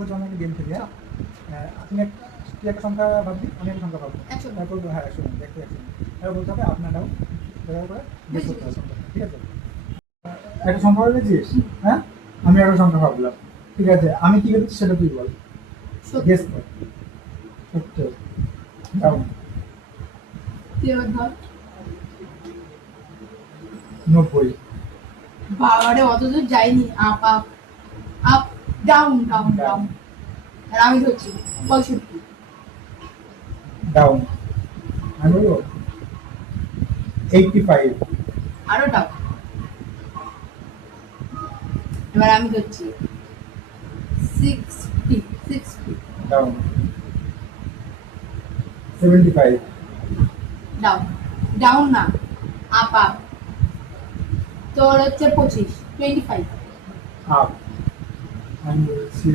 বলছি আমি একটা গেম খেলি, হ্যাঁ? তুই একটা সংখ্যা ভাববি, আমি একটা সংখ্যা ভাববো, তারপর হ্যাঁ শুনুন দেখতে একশো এবার বলতে হবে আপনারটাও করে গেস করতে হবে সংখ্যা, ঠিক আছে? একটা সংখ্যা ভেবেছিস, হ্যাঁ? আমি একটা সংখ্যা ভাবলাম, ঠিক আছে? আমি কি ভেবেছি সেটা তুই বল, গেস কর। সত্তর। ডাউন। 90। বাবারে অত দূর যাইনি। Up up up down down down. আর আমি ধরছি 65। ডাউন। আমি বলবো 85। আরো ডাউন। এবার আমি ধরছি 60। ডাউন। 75। ডাউন ডাউন না, আপ আপ। তোর হচ্ছে 25, 25। আপ। আমি বলছি